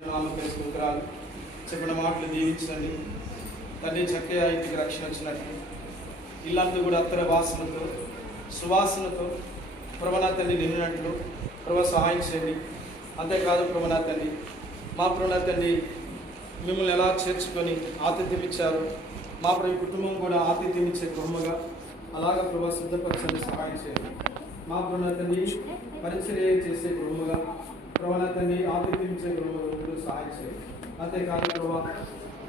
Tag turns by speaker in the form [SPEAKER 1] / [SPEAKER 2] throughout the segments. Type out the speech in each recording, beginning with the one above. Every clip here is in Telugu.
[SPEAKER 1] నామకే స్తోత్రాలు చెప్పిన మాటలు దీవించండి తండ్రి చక్కగా ఇంటికి రక్షణ వచ్చినట్లు ఇల్లంతా కూడా అత్తర వాసనతో సువాసనతో ప్రభనా తల్లి నిండినట్లు ప్రభు సహాయం చేయండి. అంతేకాదు ప్రభనా తల్లి మా ప్రభనా తల్లి మిమ్మల్ని ఎలా చేర్చుకొని ఆతిథ్యం ఇచ్చారు? మా ప్రభు కుటుంబం కూడా ఆతిథ్యం ఇచ్చే గృహముగా అలాగా ప్రభా సిద్ధపరచండి సహాయం చేయండి. మా ప్రభు తల్లి పరిచర్య చేసే గృహముగా ప్రభా తల్లి ఆతిథ్యం ఇచ్చే సహాయం చేయండి. అంతేకాదు ప్రభా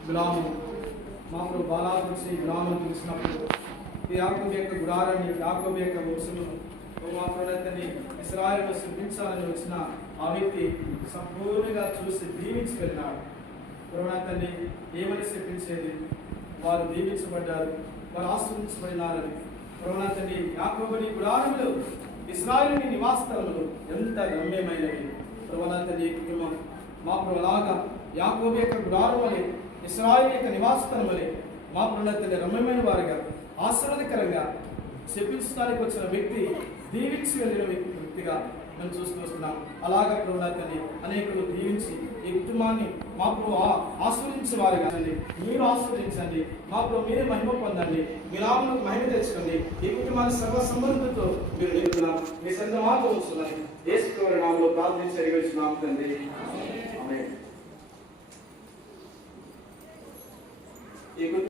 [SPEAKER 1] గులాము మాకు ప్రభు బాలాపరిచి గులాము తెలిసినప్పుడు ఈ యాకోబు యొక్క గుడారాన్ని యాకోబు యొక్క వంశమును మా ప్రణతని ఇస్రాయలు సృష్టించాలని వచ్చిన ఆ వ్యక్తి సంపూర్ణంగా చూసి దీవించి వెళ్ళినాడు ప్రణతని ఏమని శపించేది వారు దీవించబడ్డారు వారు ఆశ్రయించబడినారని. ప్రణతని యాకోబుని గుడారంలో ఇస్రాయల్ని నివాసంలో ఎంత రమ్యమైనవి ప్రవణతని కుటుంబం మా ప్రభులాగా యాకోబు యొక్క గుడారం వలె ఇస్రాయల్ యొక్క నివాసస్థలం వలె మా ప్రణతని రమ్యమైన వారుగా ఆశీర్వాదకరంగా చెప్పించడానికి వచ్చిన వ్యక్తి దీవించి వెళ్ళిన వ్యక్తిగా మేము చూస్తూ వస్తున్నాం. అలాగా ప్రభుత్వాన్ని అనేకులు దీవించి యుద్ధమాన్ని మా ప్రభు ఆస్వాదించే వారు కాదండి. మీరు ఆస్వాదించండి మా ప్రభు మీరే మహిమ పొందండి. మీ నామకు మహిమ తెచ్చుకోండి. ఈ కుటుంబాన్ని సర్వ సంబంధంతో మీరు నిలుపుతున్నాం మీ సంఘం మాతో వస్తున్నాయి దేశంలో నామలో ప్రార్థించి అడిగించున్నాం తండ్రి. ఈ